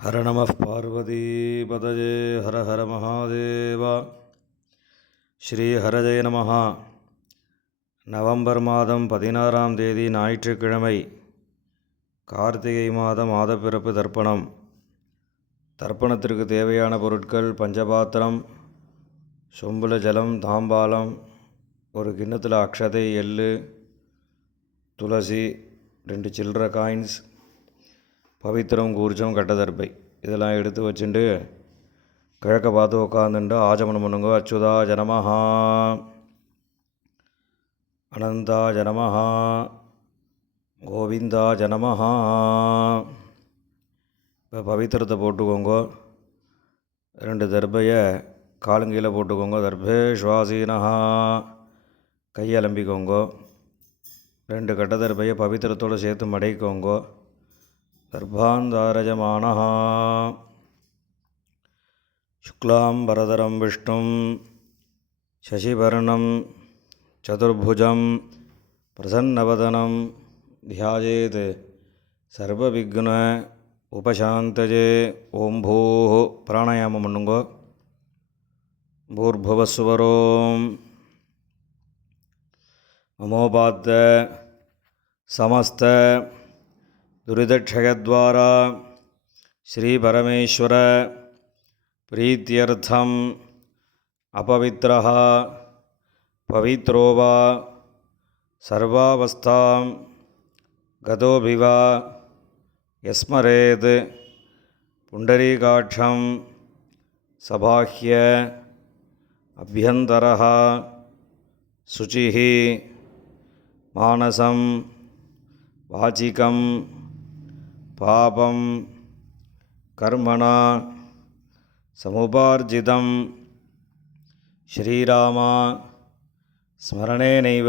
ஹர நம பார்வதி பதஜே ஹர ஹர மகாதேவா. ஸ்ரீ ஹரஜய நமஹா. நவம்பர் மாதம் 16ஆம் தேதி ஞாயிற்றுக்கிழமை, கார்த்திகை மாதம் மாதப்பிறப்பு தர்ப்பணம். தர்ப்பணத்திற்கு தேவையான பொருட்கள்: பஞ்சபாத்திரம், சொம்புல ஜலம், தாம்பாலம், ஒரு கிண்ணத்தில் அக்ஷதை, எள்ளு, துளசி, 2 சில்லற காயின்ஸ், பவித்திரம், கூர்ஜம், கட்டதர்பை இதெல்லாம் எடுத்து வச்சுட்டு கிழக்க பார்த்து உட்காந்துட்டு ஆச்சமனம் பண்ணுங்க. அச்சுதா ஜனமஹா, அனந்தா ஜனமஹா, கோவிந்தா ஜனமஹா. இப்போ பவித்திரத்தை போட்டுக்கோங்க. 2 தர்பையை காலுங்கீழே போட்டுக்கோங்க. தர்பே ஸ்வாசீனஹா, கையலம்பிக்கோங்க. 2 கட்டதர்பையை பவித்திரத்தோடு சேர்த்து மடைக்கோங்க. தர்பாந்தாரஜமானஹ. சுக்லாம்பரதரம் விஷ்ணும் சசிவர்ணம் சதுர்புஜம் பிரசன்னவதனம் தியாயேத் சர்வவிக்ன உபசாந்தஜே. ஓம் பூஹ் பிராணாயாமம் பண்ணுங்கோ. பூர்புவஸ்வரோம் மமோபாத்த சமஸ்த துரிதக்ஷயத்வாரா ஸ்ரீ பரமேஸ்வர பிரீத்யர்த்தம் அபவித்ரஹ பவித்ரோவா சர்வாவஸ்தாம் கதோபிவா யஸ்மரேத் புண்டரீகாட்சம் சபாஹ்ய அபியந்தரஹ சுசிஹி மானசம் வாசிகம் பாபம் கர்மணா சமுபார்ஜிதம் ஸ்ரீராமா ஸ்மரணேனைவ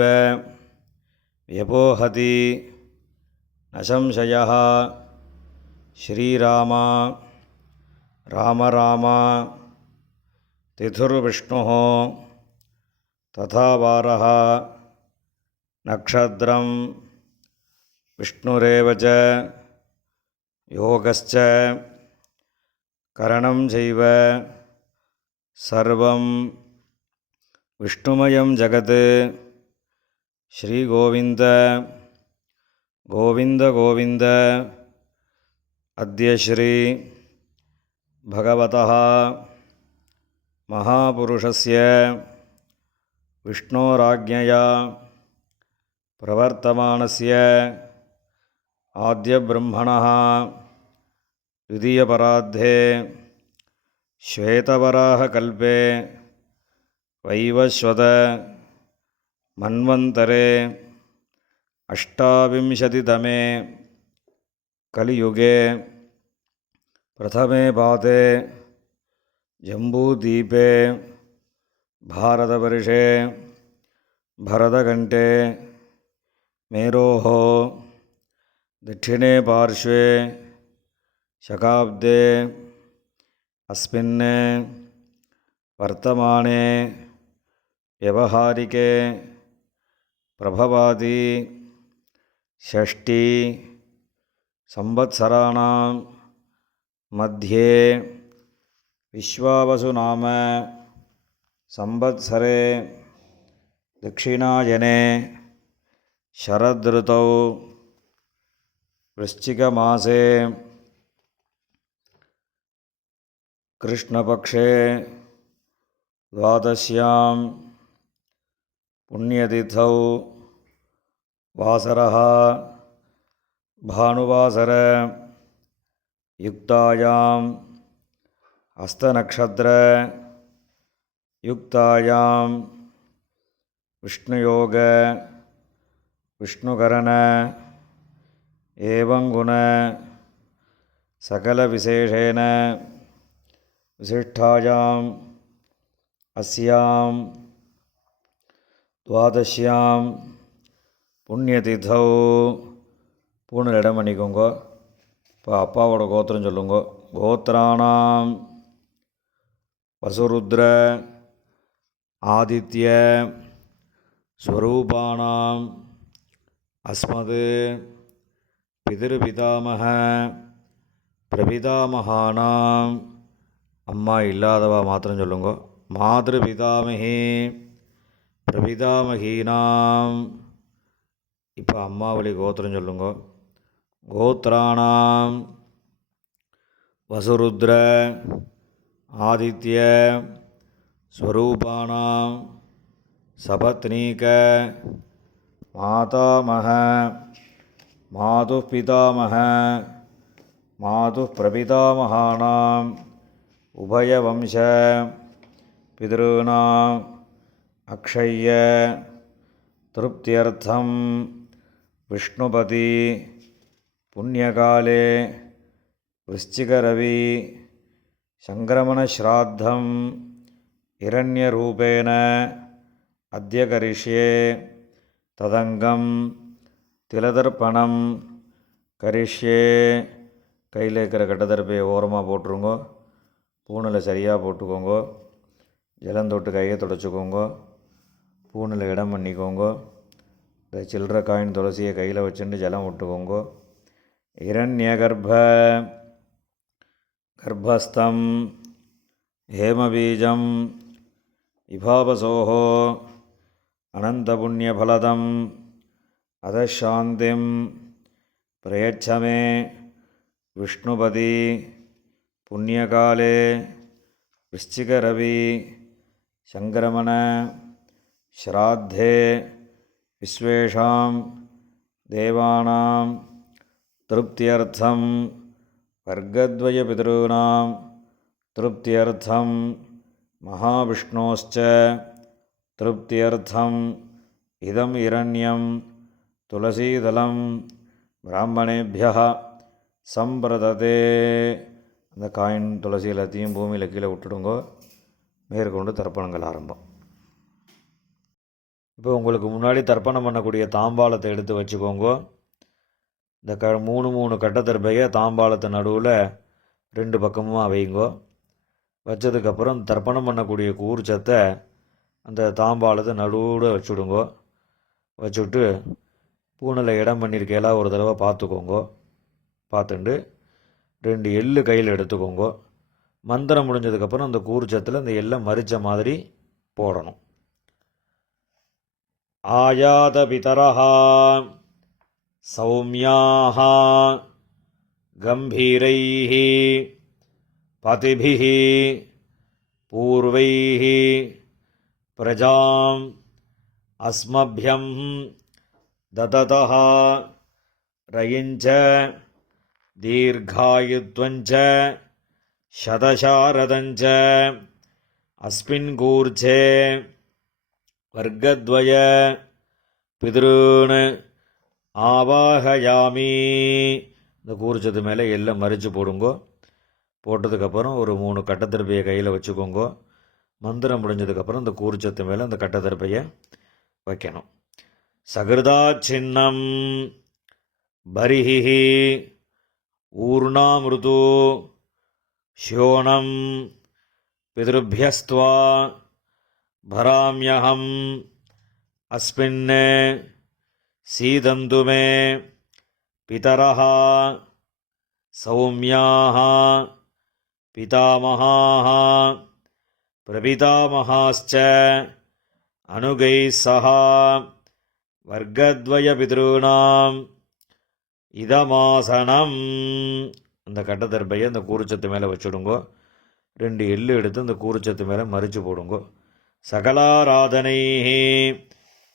வ்யபோஹதி நசம்சயः. ஸ்ரீராமா ராம ராமா திதுர்விஷ்ணுः ததா வாரः நக்ஷத்ரம் விஷ்ணுரேவ ச யோகஸ்ச கரணம் செய்வ சர்வம் விஷ்ணுமயம் ஜகத். ஸ்ரீ கோவிந்த கோவிந்த கோவிந்த. அத்ய ஸ்ரீ பகவதः மகாபுருஷஸ்ய விஷ்ணோராஜ்ஞயா பிரவர்த்தமானஸ்ய ஆத்யபிரம்மணः द्वितीयपरार्धे श्वेतवराहकल्पे वैवस्वत मन्वन्तरे अष्टाविंशतितमे कलियुगे प्रथमे पादे जम्बूद्वीपे भारतवर्षे भरतखण्डे मेरोः दक्षिणे पार्श्वे शकाब्दे अस्मिन् वर्तमाने व्यवहारिके प्रभवादि षष्ठी संवत्सराणां मध्ये विश्वावसुनाम संवत्सरे दक्षिणायने शरदृतौ वृश्चिकमासे कृष्णपक्षे द्वादश्यां पुण्यतिथौ वासरः भानुवासर युक्तायां हस्तनक्षत्र युक्तायां विष्णुयोग विष्णुकरण एवं गुण सकलविशेषेण विशिष्टायां अस्यां द्वादश्यां புண்ணியதிதௌ. பூணில் இடம் பண்ணிக்கோங்க. இப்போ அப்பாவோட கோத்திரம் சொல்லுங்க. கோத்திராணாம் வசுருத்ர ஆதித்ய ஸ்வரூபாணாம் அஸ்மத் பிதிருபிதாமக பிரபிதாமகானாம் அம்மா இல்லாதவா மாத்திரம் சொல்லுங்க. மாதృபிதாமகி பிரபிதாமகீனாம் இப்போ அம்மாவளி கோத்திரம் சொல்லுங்க. கோத்ராணாம் வசுருத்ர ஆதித்ய ஸ்வரூபானாம் சபத்னீக மாதாமக மாது பிதாமக மாது பிரபிதாமகானாம் உபயவம்ச பிதॄணாம் அக்ஷய்ய திருப்தியர்த்தம் விஷ்ணுபதி புண்ணியகாலே விருச்சிகரவி சங்கிரமணஸ்ராத்தம் இரண்யரூபேண அத்ய கரிஷ்யே ததங்கம் திலதர்ப்பணம் கரிஷ்யே. கையில் இருக்கிற கட்டதர்ப்பையை ஓரமாக போட்டுருங்கோ. பூணில் சரியாக போட்டுக்கோங்க. ஜலந்தொட்டு கையை தொடச்சிக்கோங்க. பூணில் இடம் பண்ணிக்கோங்க. இந்த சில்லற காயின் துளசியை கையில் வச்சுட்டு ஜலம் விட்டுக்கோங்க. கர்ப்பஸ்தம் ஹேமபீஜம் இபாபசோஹோ அனந்தபுண்ணியபலதம் அதசாந்திம் பிரயச்சமே விஷ்ணுபதி புண்ணியகாலே விருச்சிகரவி சங்கிரமண ஸ்ராத்தே விஸ்வேஷாம் தேவானாம் திருப்தியர்த்தம் வர்க்கத்வய பிதॄணாம் திருப்தியர்த்தம் மகாவிஷ்ணோஸ்ச திருப்தியர்த்தம் இதம் இரண்யம் துளசீதலம் பிராமணேபியः சம்பிரததே. அந்த காயின் துளசி எல்லாத்தையும் பூமியில் கீழே விட்டுடுங்கோ. மேற்கொண்டு தர்ப்பணங்கள் ஆரம்பம். இப்போ உங்களுக்கு முன்னாடி தர்ப்பணம் பண்ணக்கூடிய தாம்பாளத்தை எடுத்து வச்சுக்கோங்க. இந்த மூணு கட்டத்தர்பையை தாம்பாளத்து நடுவில் 2 பக்கமும் வைங்கோ. வச்சதுக்கப்புறம் தர்ப்பணம் பண்ணக்கூடிய கூர்ச்சத்தை அந்த தாம்பாளத்தை நடுவில் வச்சுடுங்கோ. வச்சுட்டு பூனில் இடம் பண்ணியிருக்கேலாம் ஒரு தடவை பார்த்துக்கோங்க. பார்த்துட்டு 2 எள்ளு கையில் எடுத்துக்கோங்க. மந்திரம் முடிஞ்சதுக்கப்புறம் அந்த கூர்ச்சத்தில் அந்த எள்ளை மறித்த மாதிரி போடணும். ஆயாத பிதரஹா சௌமியாக கம்பீரைः பதிபிः பூர்வைः பிரஜாம் அஸ்மப்யம் தததः ரயிஞ்ச தீர்காயுத்வஞ்ச சதசாரதஞ்ச அஸ்மின் கூர்ச்சே வர்க்கத்வய பிதॄன் ஆவாஹயாமி. இந்த கூர்ச்சத்து மேலே எல்லாம் மறித்து போடுங்கோ. போட்டதுக்கப்புறம் ஒரு 3 கட்டத்திருப்பையை கையில் வச்சுக்கோங்க. மந்திரம் முடிஞ்சதுக்கப்புறம் இந்த கூர்ச்சத்து மேலே அந்த கட்டத்திருப்பையை வைக்கணும். சகிருதா சின்னம் பரிஹி ஊர்ணாமிருது ஷோணம் பிதృभ्यस्त्वा भराम्यहम् अस्मिन् सीदन्तु मे पितरः सौम्याः पितामहाः प्रपितामहाश्च अनुगैः सह वर्गद्वयपितॄणाम् இதமாசனம். அந்த கட்டத்தர்பையை அந்த கூர்ச்சத்து மேலே வச்சுடுங்கோ. 2 எள்ளு எடுத்து அந்த கூர்ச்சத்து மேலே மறித்து போடுங்கோ. சகலாராதனை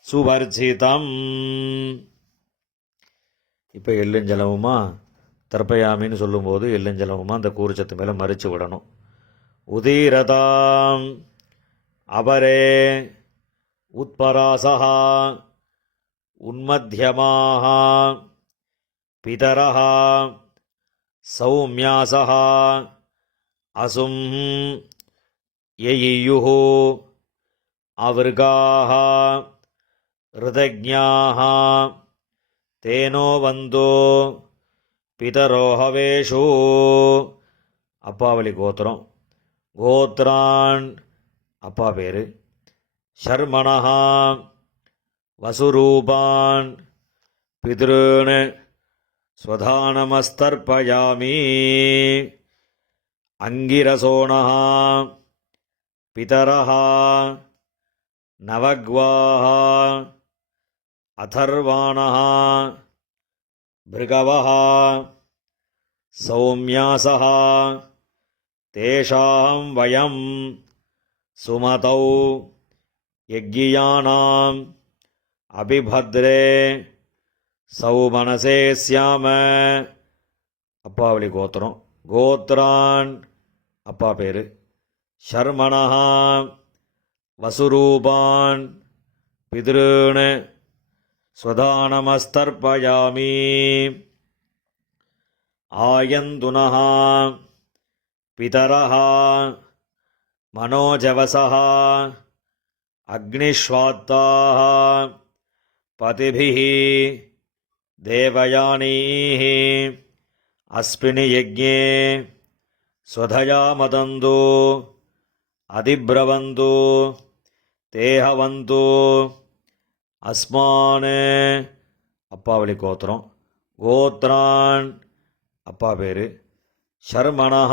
சுவர்ச்சிதம். இப்போ எள்ளுஞ்சலவுமா தர்ப்பயாமின்னு சொல்லும்போது எள்ளுஞ்சலவுமா அந்த கூர்ச்சத்து மேலே மறித்து விடணும். உதீரதாம் அபரே உத்பராசஹ உன்மத்யமாக பிதரஹ சௌமியாசஹ அசும் யயியுः அவர்காः ருதஜ்ஞாः தேனோ வந்தோ பிதரோஹவேஷு. அப்பாவளி கோத்திரம். கோத்ரான் அப்பா பேர். ஷர்மணஹ வசுரூபான் பிதॄன் ஸ்வதானமஸ்தர்ப்பயாமி. அங்கிரசோணः பிதரः நவக்வாः அதர்வாணः பிருகவः சௌம்யாசः தேஷாம் வயம் சுமதௌ யஜ்ஞியானாம் அபிபத்ரே சௌமனசே ஸ்யாம. அப்பாவளி கோத்திரம். கோத்ரான் அப்பா பேர். ஷர்மணः வசுரூபான் பித்ருன் ஸ்வதானமஸ்தர்ப்பயாமி. ஆயந்துனः பிதரः மனோஜவசः அக்னிஷ்வாத்தாः பதிபிः தேவயானீः அஸ்மின் யஜ்ஞே ஸ்வதயா மதந்து அதிப்ரவந்து தேஹவந்து அஸ்மான். அப்பாவளி கோத்திரம். கோத்ரான் அப்பா பேர். ஷர்மணः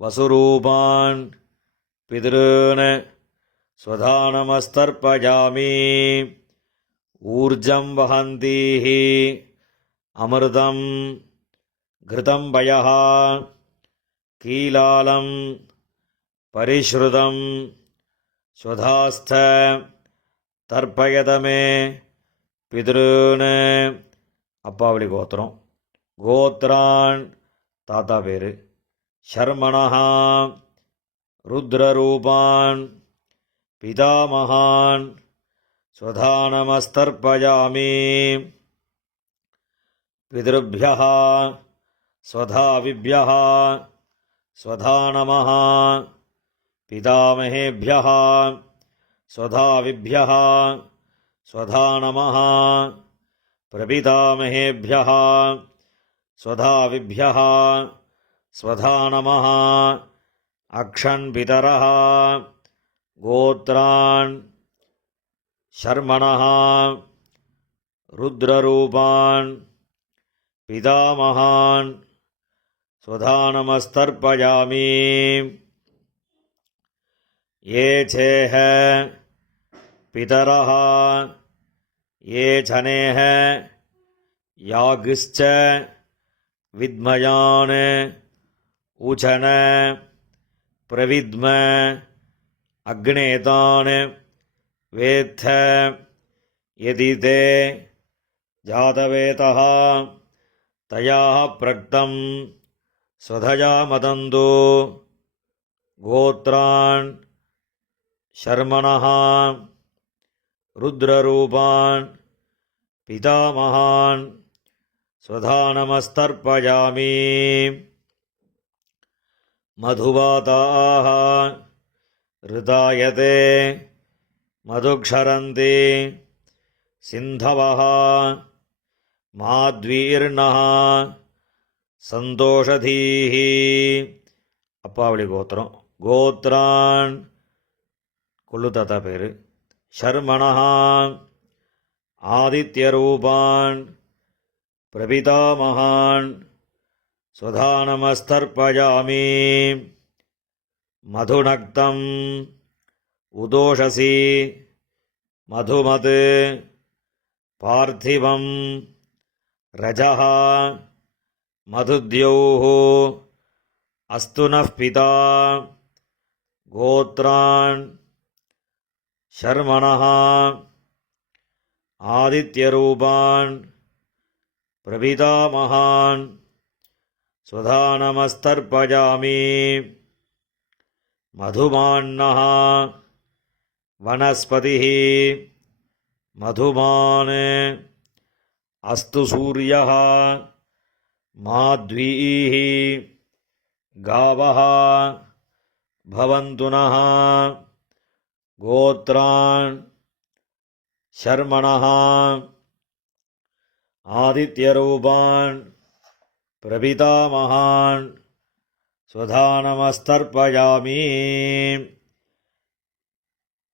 வசுரூபான் பித்ருன் ஸ்வதானமஸ்தர்ப்பயாமி. ஊர்ஜம் வஹந்தீः அமிர்தம் கிருதம் பயः கீலாலம் பரிஷ்ருதம் ஸ்வதாஸ்த தர்ப்பயதமே பித்ருன். அப்பாவளி கோத்திரம். கோத்ரான் தாத்தா பேர். ஷர்மணः ருத்ரரூபான் பிதாமகான் ஸ்வதானமஸ்தர்ப்பயாமி. பித்ருभ्यः ஸ்வதாவிभ्यः ஸ்வதானமः. பிதாமகேभ्यः ஸ்வதாவிभ्यः ஸ்வதானமः. பிரபிதாமகேभ्यः ஸ்வதாவிभ्यः ஸ்வதானமः. அக்ஷன் பிதரः கோத்ரான். ஷர்மணः ருத்ரரூபான் பிதாமகான் ஸ்வதானமஸ்தர்ப்பயாமி. ये चेह पितरः ये जनेह यागिश्च विद्मयान् उचन प्रविद्म अग्नेतान् वेत्थ यदि ते जातवेतः तयाः प्रक्तं स्वधया मदन्तु. गोत्रान् ஷர்மணः ருத்ரரூபான் பிதாமகான் ஸ்வதானமஸ்தர்ப்பயாமி. மதுவாதாः ரிதாயதே மதுக்ஷரந்தி சிந்தவः மாத்வீர்ணः சந்தோஷதீः. அப்பாவளி கோத்திரம். கோத்ரான் கொள்ளு தாத்தா பேர். ஷர்மணः ஆதித்யரூபான் பிரபிதாமகான் ஸ்வதானமஸ்தர்ப்பயாமி. மதுநக்தம் உதோஷசி மதுமத் பார்த்திவம் ரஜः மதுத்யௌः அஸ்து நः பிதா. கோத்ரான் ஷர்மணः ஆதித்யரூபான் பிரபிதாமகான் ஸ்வதானமஸ்தர்ப்பயாமி. மதுமான்னः வனஸ்பதிः மதுமான். அஸ்து சூரியः மாத்வீः காவः பவந்து நः. கோத்ரான் ஷர்மணः ஆதித்யரூபான் பிரபிதாமகான் ஸ்வதானமஸ்தர்ப்பயாமி.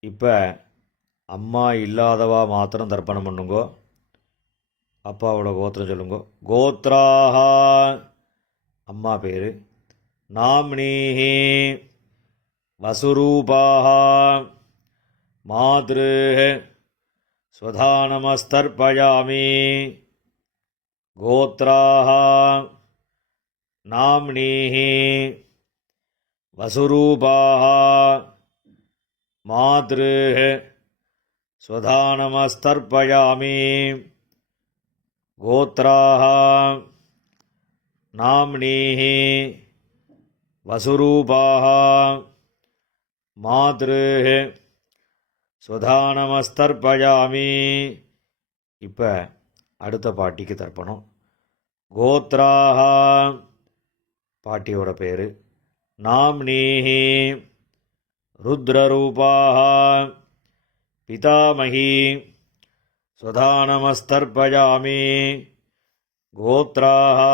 இப்போ அம்மா இல்லாதவா மாத்திரம் தர்ப்பணம் பண்ணுங்கோ. அப்பாவோட கோத்திரம் சொல்லுங்க. கோத்ராஹா அம்மா பேர். நாம்னீஹி வசுரூபாஹா மாத்ருஹ ஸ்வதானமஸ்தர்ப்பயாமி. கோத்ராஹா நாம்னீஹி வசுரூபாஹா மாத்ருஹ ஸ்வதானமஸ்தர்ப்பயாமி. கோத்ராஹா நாம்னீஹி வசுரூபாஹா மாத்ருஹ ஸ்வதானமஸ்தர்ப்பயாமி. இப்போ அடுத்த பாட்டிக்கு தர்ப்பணம். கோத்ராஹா பாட்டியோட பேர். நாம்னீஹி ருத்ரரூபாஹா பிதாமகி ஸ்வதானமஸ்தர்ப்பயாமி. கோத்ராஹா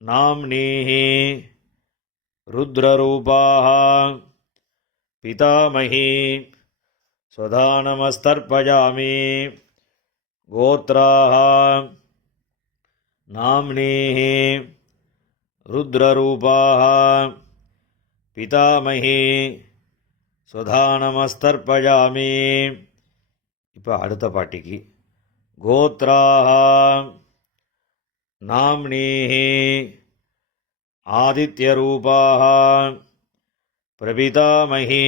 நாம்னீஹி ருத்ரரூபாஹா பிதாமகி ஸ்வதானமஸ்தர்ப்பயாமி. கோத்ராஹா நாம்னீஹி ருத்ரரூபாஹா பிதாமகி ஸ்வதானமஸ்தர்ப்பயாமி. இப்போ அடுத்த பாட்டிக்கு. கோத்ராஹா நாம்னீஹி ஆதித்யரூபாஹா பிரபிதாமகி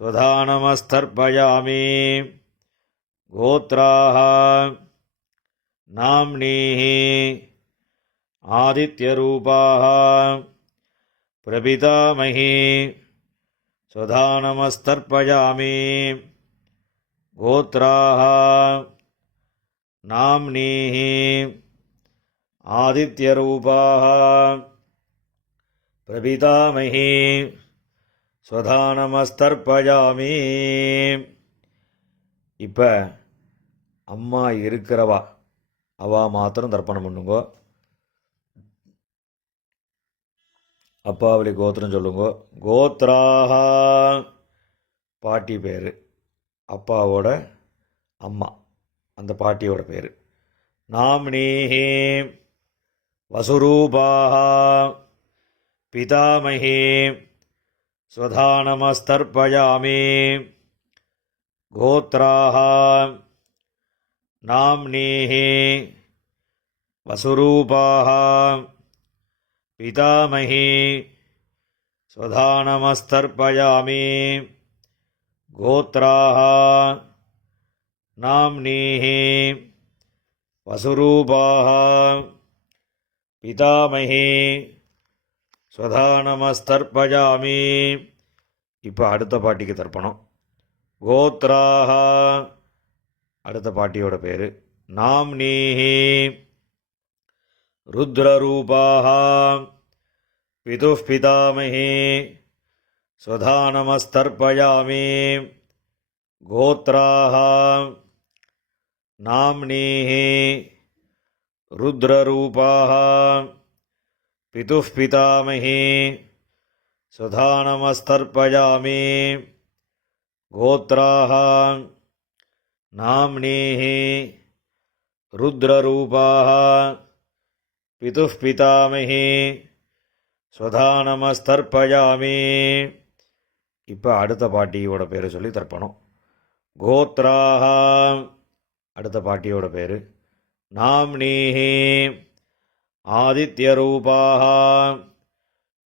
ஸ்வதானமஸ்தர்ப்பயாமி. கோத்ராஹா நாம்னீஹி ஆதித்யரூபாஹா பிரபிதாமகி ஸ்வதானமஸ்தர்ப்பயாமி. கோத்ராஹா நாம்னீஹி ஆதித்யரூபாஹா பிரபிதாமகி ஸ்வதானமஸ்தர்ப்பயாமி. இப்போ அம்மா இருக்கிறவா அவா மாத்திரம் தர்ப்பணம் பண்ணுங்க. அப்பாவளி கோத்திரம் சொல்லுங்க. கோத்ராஹா பாட்டி பேர். அப்பாவோட அம்மா அந்த பாட்டியோட பேர். நாம்னீஹி வசுரூபாஹா பிதாமகி ஸ்வதானமஸ்தர்ப்பயாமி. கோத்ராஹா நாம்னீஹி வசுரூபாஹா பிதாமகி ஸ்வதானமஸ்தர்ப்பயாமி. கோத்ராஹா நாம்னீஹி வசுரூபாஹா பிதாமகி ஸ்வதானமஸ்தர்ப்பயாமி. இப்போ அடுத்த பாட்டிக்கு தர்ப்பணம். கோத்ராஹா அடுத்த பாட்டியோட பேர். நாம்னீஹி ருத்ரரூபாஹா பிதுः பிதாமகி ஸ்வதானமஸ்தர்ப்பயாமி. கோத்ராஹா நாம்னீஹி ருத்ரரூபாஹா பிதுः பிதாமகி ஸ்வதானமஸ்தர்ப்பயாமி. கோத்ராஹா நாம்னீஹி ருத்ரரூபாஹா பிதுः பிதாமகி ஸ்வதானமஸ்தர்ப்பயாமி. இப்போ அடுத்த பாட்டியோட பேர் சொல்லி தர்ப்பணம். கோத்ராஹா அடுத்த பாட்டியோட பேர். நாம்னீஹி ஆதித்யரூபாஹா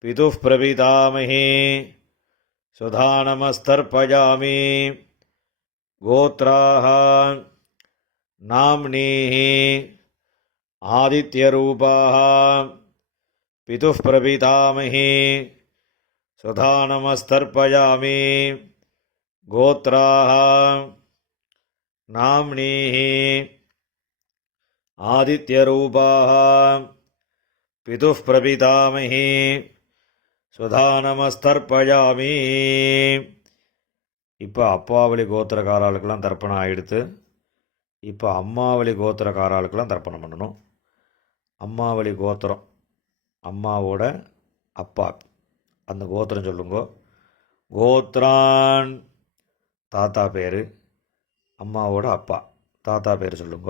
பிதுः பிரபிதாமகி ஸ்வதானமஸ்தர்ப்பயாமி. கோத்ராஹா நாம்னீஹி ஆதித்யரூபாஹா பிதுः பிரபிதாமகி ஸ்வதானமஸ்தர்ப்பயாமி. கோத்ராஹா நாம்னீஹி ஆதித்யரூபாஹா பிதுः பிரபிதாமகி ஸ்வதானமஸ்தர்ப்பயாமி. இப்போ அப்பாவளி கோத்திரக்காராளுக்கெல்லாம் தர்ப்பணம் ஆகிடுத்து. இப்போ அம்மாவளி கோத்திரக்காராளுக்கெல்லாம் தர்ப்பணம் பண்ணணும். அம்மாவளி கோத்திரம் அம்மாவோட அப்பா அந்த கோத்திரம் சொல்லுங்க. கோத்ரான் தாத்தா பேர். அம்மாவோட அப்பா தாத்தா பேர் சொல்லுங்க.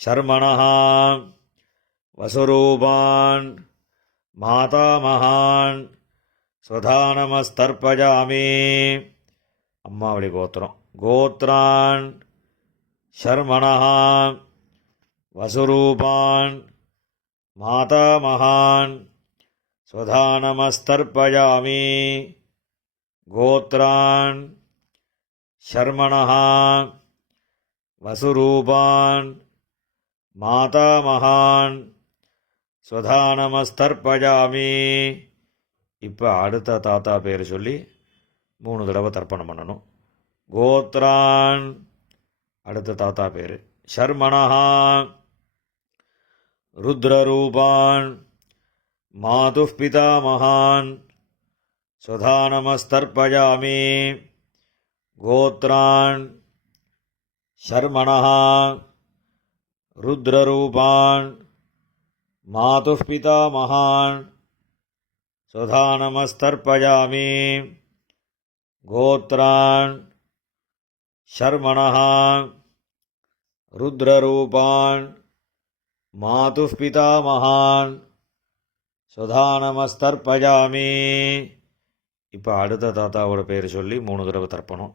ஷர்மணஹா வசுரூபான் மாதாமகான் ஸ்வதானமஸ்தர்ப்பஜாமி. அம்மாவளி கோத்திரம். கோத்ரான் ஷர்மணஹா வசுரூபான் மாதாமகான் ஸ்வதானமஸ்தர்ப்பஜாமி. கோத்ரான் ஷர்மணஹா வசுரூபான் மாதாமகான் ஸ்வதானமஸ்தர்ப்பஜாமி. இப்போ அடுத்த தாத்தா பேர் சொல்லி 3 தடவை தர்ப்பணம் பண்ணணும். கோத்ரான் அடுத்த தாத்தா பேர். ஷர்மணஹா ருத்ரரூபான் மாதுः பிதாமகான் ஸ்வதானமஸ்தர்ப்பஜாமி. கோத்ரான் ஷர்மணஹா ருத்ரரூபான் மாதுः பிதாமகான் ஸ்வதானமஸ்தர்ப்பஜாமி. கோத்ரான் ஷர்மணஹா ருத்ரரூபான் மாதுः பிதாமகான் ஸ்வதானமஸ்தர்ப்பஜாமி. இப்போ அடுத்த தாத்தாவோட பேர் சொல்லி 3 தடவை தர்ப்பணம்.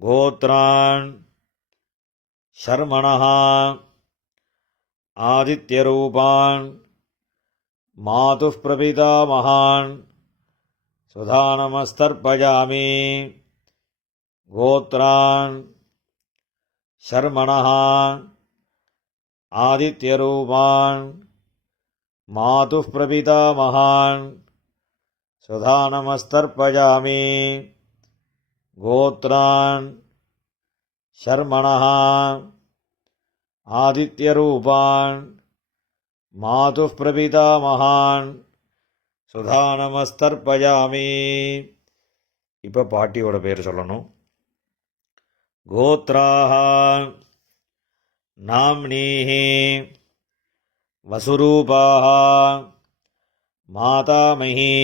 கோத்ரான் ஷர்மணஹா ஆதித்யரூபான் மாதுः பிரபிதாமகான் ஸ்வதானமஸ்தர்ப்பஜாமி. கோத்ரான் ஷர்மணஹா ஆதித்யரூபான் மாதுः பிரபிதாமகான் ஸ்வதானமஸ்தர்ப்பஜாமி. கோத்ரான் ஷர்மணஹா ஆதித்யரூபான் மாதுः பிரபிதாமகான் ஸ்வதானமஸ்தர்ப்பஜாமி. இப்போ பாட்டியோட பேர் சொல்லணும். கோத்ராஹ நாம்னீஹி வசுரூபாஹ மாதாமஹி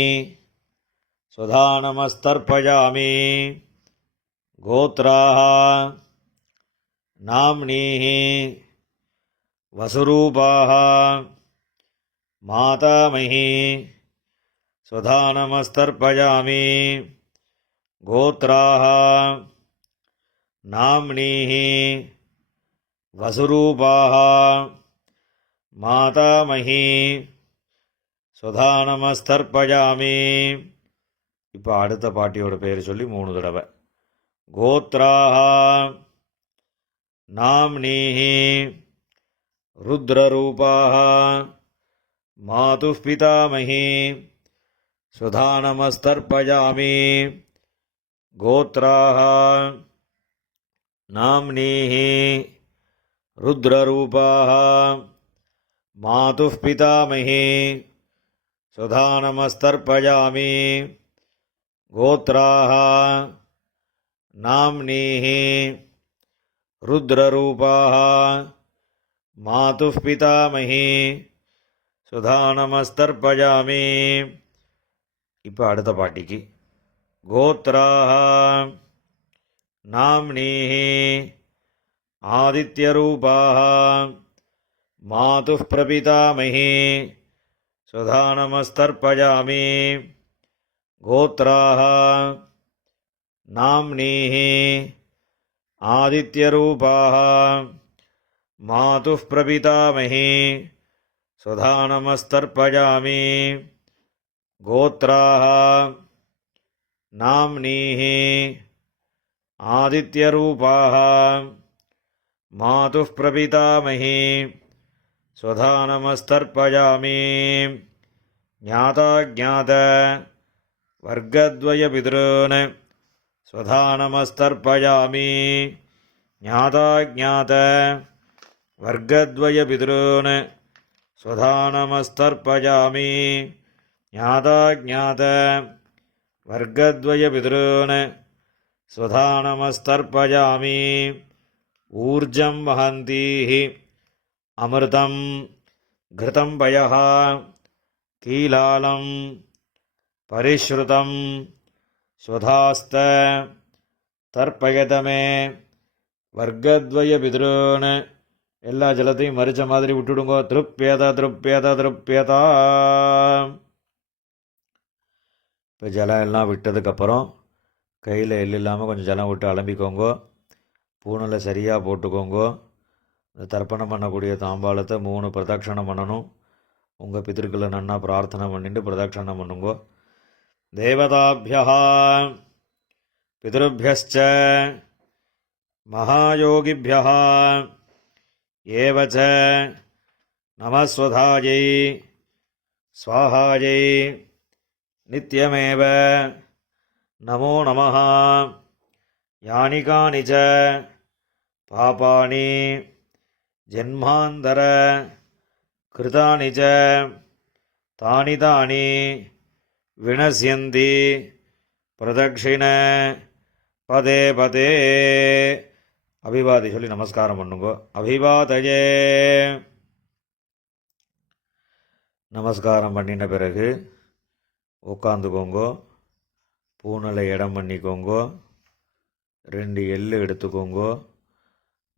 ஸ்வதானமஸ்தர்ப்பஜாமி. கோத்ராஹ நாம்னீஹி வசுரூபாஹ மாதாமஹி ஸ்வதானமஸ்தர்ப்பஜாமி. கோத்ராஹ நாம்னீஹி வசுரூபாஹ மாதாமஹி ஸ்வதானமஸ்தர்ப்பஜாமி. இப்போ அடுத்த பாட்டியோட பேர் சொல்லி 3 தடவை. கோத்ராஹ நாம்னீஹி ருத்ரரூபாஹ மாதுः பிதாமஹி ஸ்வதானமஸ்தர்ப்பஜாமி. கோத்ராஹ நாம்னீஹி ருத்ரரூபாஹ மாதுः பிதாமஹி ஸ்வதானமஸ்தர்ப்பஜாமி. கோத்ராஹ நாம்னீஹி ருத்ரரூபாஹ மாதுः பிதாமஹி ஸ்வதானமஸ்தர்ப்பஜாமி. இப்போ அடுத்த பாட்டிக்கு. கோத்ராஹ நாம்னீஹி ஆதித்யரூபாஹ மாதுः பிரபிதாமஹி ஸ்வதானமஸ்தர்ப்பஜாமி. கோத்ராஹ நாம்னீஹி ஆதித்யரூபாஹ மாதுः பிரபிதாமஹி ஸ்வதானமஸ்தர்ப்பஜாமி. கோத்ராஹ நாம்னீஹி ஆதித்யரூபாஹ மாதுः பிரபிதாமஹி ஸ்வதானமஸ்தர்ப்பஜாமி. ஞாதாஜ்ஞாத வர்க்கத்வயபிதॄன் ஸ்வதானமஸ்தர்ப்பஜாமி. ஞாதாஜ்ஞாத வர்க்கத்வயபிதॄன் ஸ்வதானமஸ்தர்ப்பஜாமி. ஞாதாஜ்ஞாத வர்க்கத்வயபிதॄன் ஸ்வதானமஸ்தர்ப்பஜாமி. ஊர்ஜம் வஹந்தீஹி அமிர்தம் கிருதம் பயः கீலாலம் பரிஷ்ருதம் ஸ்வதாஸ்த தர்ப்பயத மே வர்க்கத்வய பிதிருன்னு எல்லா ஜலத்தையும் மறிச்ச மாதிரி விட்டுடுங்கோ. திருப்பியதா திருப்பியதா திருப்பியதா. இப்போ ஜலம் எல்லாம் விட்டதுக்கப்புறம் கையில் எள் இல்லாமல் கொஞ்சம் ஜலம் விட்டு அலம்பிக்கோங்கோ. பூணில் சரியாக போட்டுக்கோங்கோ. இந்த தர்ப்பணம் பண்ணக்கூடிய தாம்பாளத்தை 3 பிரதட்சணம் பண்ணணும். உங்கள் பித்திருக்களை நன்னா பிரார்த்தனை பண்ணிட்டு பிரதட்சணம் பண்ணுங்கோ. தேவதாபியா பிதருபியஸ்ச மகாயோகிபியா ஏவச்ச நமஸ்வதாயை ஸ்வாஹாயை நித்யமேவ நமோ நமः. யானி கானி ச பாபானி ஜன்மாந்தர கிருதானி ச தானி தானி வினஸ்யந்தி பிரதக்ஷிண பதே பதே. அபிவாதி சொல்லி நமஸ்காரம் பண்ணுங்கோ. அபிவாதயே. நமஸ்காரம் பண்ணின பிறகு உட்காந்துக்கோங்கோ. பூனலை இடம் பண்ணிக்கோங்கோ. 2 எள்ளு எடுத்துக்கோங்கோ.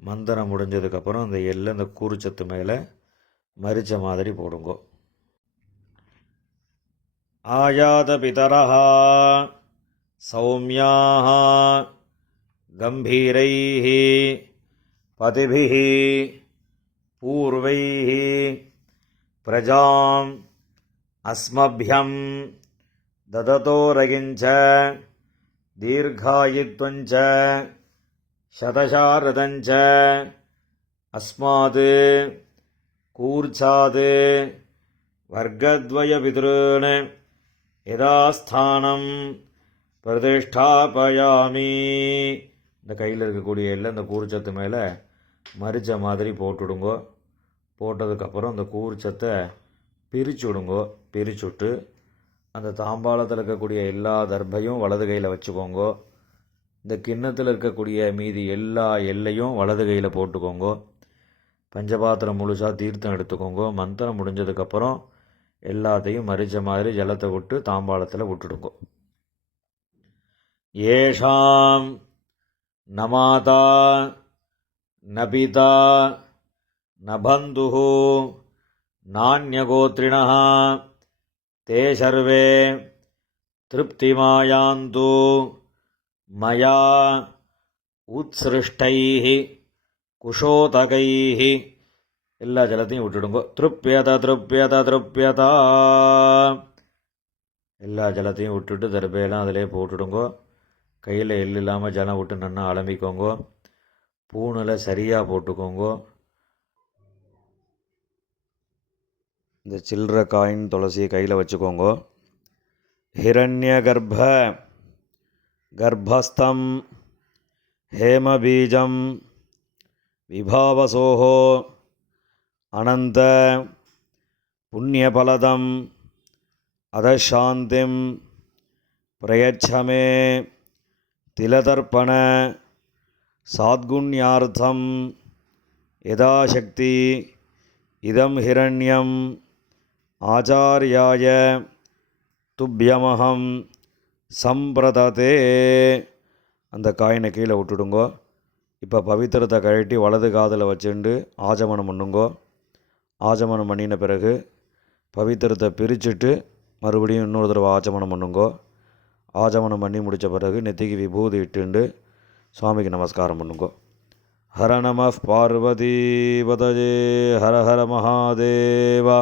மந்திரம் முடிஞ்சதுக்கப்புறம் அந்த எள்ளு அந்த கூறுச்சத்து மேலே மரிச்ச மாதிரி போடுங்கோ. ஆயாத பிதரஹ சௌமியாஹ கம்பீரைஹ பதிபிஹ பூர்வைஹ பிரஜாம் அஸ்மப்யம் தததோரகிஞ்ச தீர்காயித்வஞ்ச சதசாரதஞ்ச அஸ்மாத் கூர்ச்சாத் வர்க்கத்வய பித்ருன் யதாஸ்தானம் பிரதிஷ்டாபயாமி. இந்த கையில் இருக்கக்கூடிய எல்லாம் இந்த கூர்ச்சத்து மேலே மரிச்ச மாதிரி போட்டுடுங்கோ. போட்டதுக்கப்புறம் அந்த கூர்ச்சத்தை பிரித்து விடுங்கோ. பிரிச்சுட்டு அந்த தாம்பாளத்தில் இருக்கக்கூடிய எல்லா தர்பையும் வலது கையில் வச்சுக்கோங்கோ. இந்த கிண்ணத்தில் இருக்கக்கூடிய மீதி எல்லா எல்லையும் வலது கையில் போட்டுக்கோங்கோ. பஞ்சபாத்திரம் முழுசாக தீர்த்தம் எடுத்துக்கோங்கோ. மந்திரம் முடிஞ்சதுக்கப்புறம் எல்லாத்தையும் மரிச்ச மாதிரி ஜலத்தை விட்டு தாம்பாளத்தில் விட்டுடுங்கோ. ஏஷாம் நமாதா நபிதா நபந்துஹு நான்யகோத்ரிணः தே சர்வே திருப்திமாயாந்து மயா உத்ஸ்ருஷ்டைः குஷோதகைः. எல்லா ஜலத்தையும் விட்டுடுங்கோ. திருப்பியதா திருப்பியதா திருப்பியதா. எல்லா ஜலத்தையும் விட்டுட்டு தர்பையெல்லாம் அதிலே போட்டுடுங்கோ. கையில் எள் இல்லாமல் ஜலம் விட்டு நன்னா அலம்பிக்கோங்கோ. பூணில் சரியாக போட்டுக்கோங்கோ. இந்த சில்லற காயின் துளசியை கையில் வச்சுக்கோங்கோ. ஹிரண்ய கர்ப்பஸ்தம் ஹேமபீஜம் விபாவசோஹோ அனந்த புண்ணியபலதம் அதசாந்திம் பிரயச்சமே திலதர்ப்பண சாத்குண்யார்த்தம் யதாசக்தி இதம் ஹிரண்யம் ஆச்சார்யாய துப்யமஹம் சம்பிரததே. அந்த காயினை கீழே விட்டுடுங்கோ. இப்போ பவித்திரத்தை கழட்டி வலது காதில் வச்சுண்டு ஆஜமனம் பண்ணுங்கோ. ஆஜமனம் பண்ணின பிறகு பவித்திரத்தை பிரிச்சுட்டு மறுபடியும் இன்னொரு தடவை ஆச்சமனம் பண்ணுங்கோ. ஆச்சமனம் பண்ணி முடித்த பிறகு நெத்திக்கு விபூதி இட்டுண்டு சுவாமிக்கு நமஸ்காரம் பண்ணுங்கோ. ஹர நம பார்வதி பதஜே ஹர ஹர மகாதேவா.